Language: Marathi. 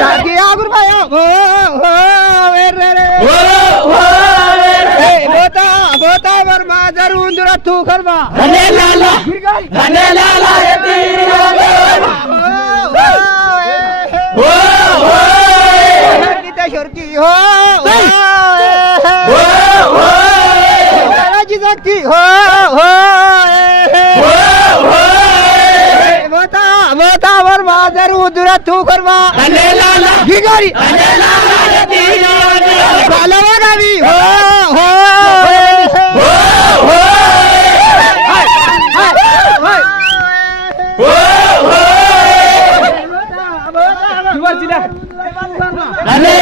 जागी आगुर बाया बोता वर माजर उंदरा तू करवा धने लाला शोरकी हो की हो बोता वर माजर उंदरा तू करवा धने लाला भिगारी बालवा गावी हो धने